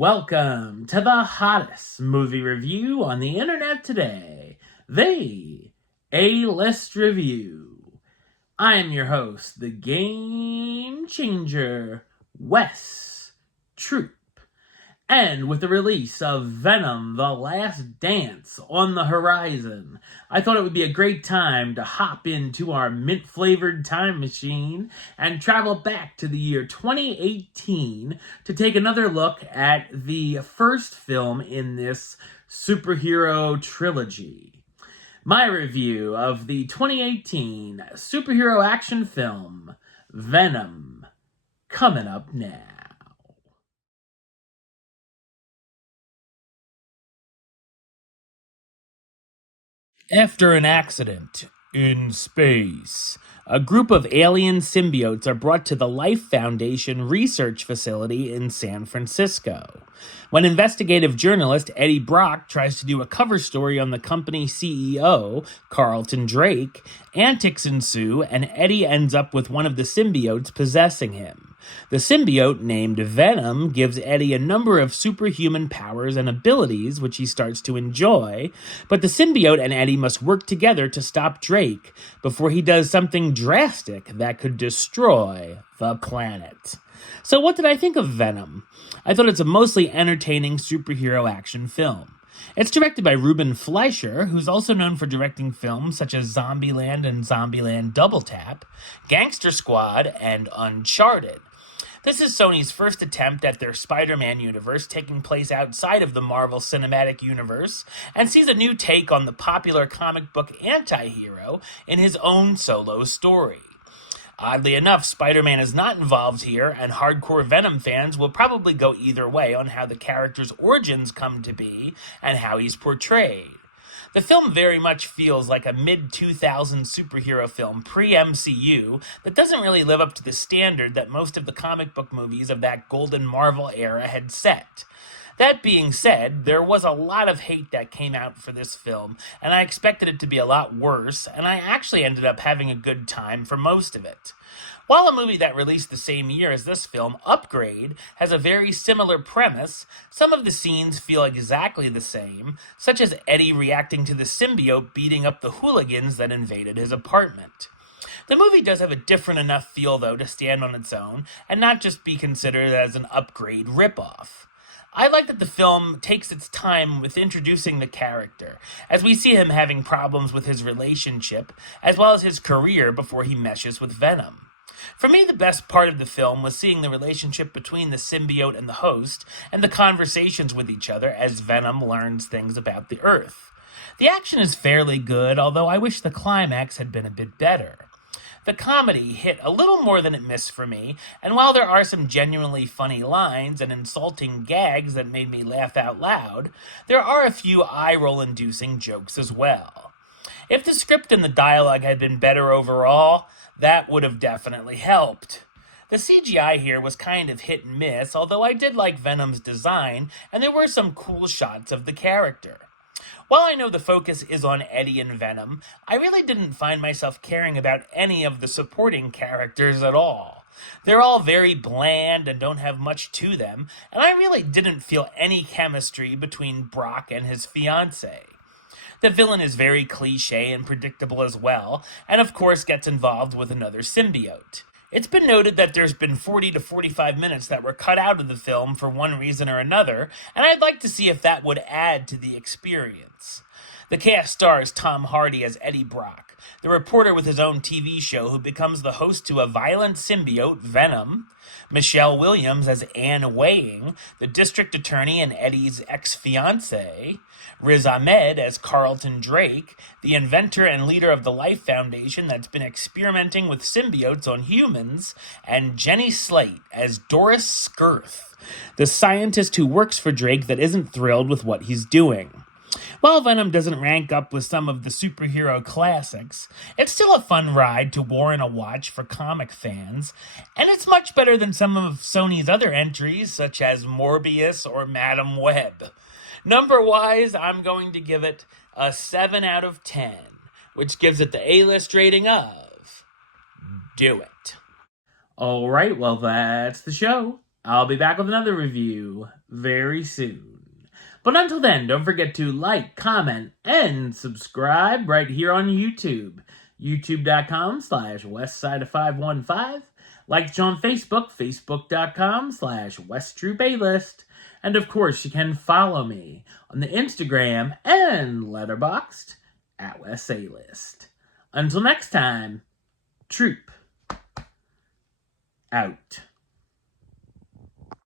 Welcome to the hottest movie review on the internet today, the A-List Review. I am your host, the Game Changer, Wes Troop. And with the release of Venom, The Last Dance on the horizon, I thought it would be a great time to hop into our mint-flavored time machine and travel back to the year 2018 to take another look at the first film in this superhero trilogy. My review of the 2018 superhero action film, Venom, coming up now. After an accident in space, a group of alien symbiotes are brought to the Life Foundation research facility in San Francisco. When investigative journalist Eddie Brock tries to do a cover story on the company's CEO, Carlton Drake, antics ensue and Eddie ends up with one of the symbiotes possessing him. The symbiote, named Venom, gives Eddie a number of superhuman powers and abilities, which he starts to enjoy, but the symbiote and Eddie must work together to stop Drake before he does something drastic that could destroy the planet. So what did I think of Venom? I thought it's a mostly entertaining superhero action film. It's directed by Ruben Fleischer, who's also known for directing films such as Zombieland and Zombieland Double Tap, Gangster Squad, and Uncharted. This is Sony's first attempt at their Spider-Man universe, taking place outside of the Marvel Cinematic Universe, and sees a new take on the popular comic book anti-hero in his own solo story. Oddly enough, Spider-Man is not involved here, and hardcore Venom fans will probably go either way on how the character's origins come to be and how he's portrayed. The film very much feels like a mid-2000s superhero film pre-MCU that doesn't really live up to the standard that most of the comic book movies of that golden Marvel era had set. That being said, there was a lot of hate that came out for this film, and I expected it to be a lot worse, and I actually ended up having a good time for most of it. While a movie that released the same year as this film, Upgrade, has a very similar premise, some of the scenes feel exactly the same, such as Eddie reacting to the symbiote beating up the hooligans that invaded his apartment. The movie does have a different enough feel, though, to stand on its own, and not just be considered as an Upgrade ripoff. I like that the film takes its time with introducing the character, as we see him having problems with his relationship, as well as his career before he meshes with Venom. For me, the best part of the film was seeing the relationship between the symbiote and the host, and the conversations with each other as Venom learns things about the Earth. The action is fairly good, although I wish the climax had been a bit better. The comedy hit a little more than it missed for me, and while there are some genuinely funny lines and insulting gags that made me laugh out loud, there are a few eye-roll-inducing jokes as well. If the script and the dialogue had been better overall, that would have definitely helped. The CGI here was kind of hit and miss, although I did like Venom's design, and there were some cool shots of the character. While I know the focus is on Eddie and Venom, I really didn't find myself caring about any of the supporting characters at all. They're all very bland and don't have much to them, and I really didn't feel any chemistry between Brock and his fiancée. The villain is very cliché and predictable as well, and of course gets involved with another symbiote. It's been noted that there's been 40 to 45 minutes that were cut out of the film for one reason or another, and I'd like to see if that would add to the experience. The cast stars Tom Hardy as Eddie Brock, the reporter with his own TV show who becomes the host to a violent symbiote, Venom, Michelle Williams as Anne Weighing, the district attorney and Eddie's ex-fiancée, Riz Ahmed as Carlton Drake, the inventor and leader of the Life Foundation that's been experimenting with symbiotes on humans, and Jenny Slate as Doris Skirth, the scientist who works for Drake that isn't thrilled with what he's doing. While Venom doesn't rank up with some of the superhero classics, it's still a fun ride to warrant a watch for comic fans, and it's much better than some of Sony's other entries, such as Morbius or Madam Web. Number-wise, I'm going to give it a 7 out of 10, which gives it the A-list rating of Do It. All right, well, that's the show. I'll be back with another review very soon. But until then, don't forget to like, comment, and subscribe right here on YouTube. YouTube.com/WestsideOf515. Like the show on Facebook, Facebook.com/WestTroupeAlist. And of course, you can follow me on the Instagram and Letterboxd at WestAlist. Until next time, Troop out.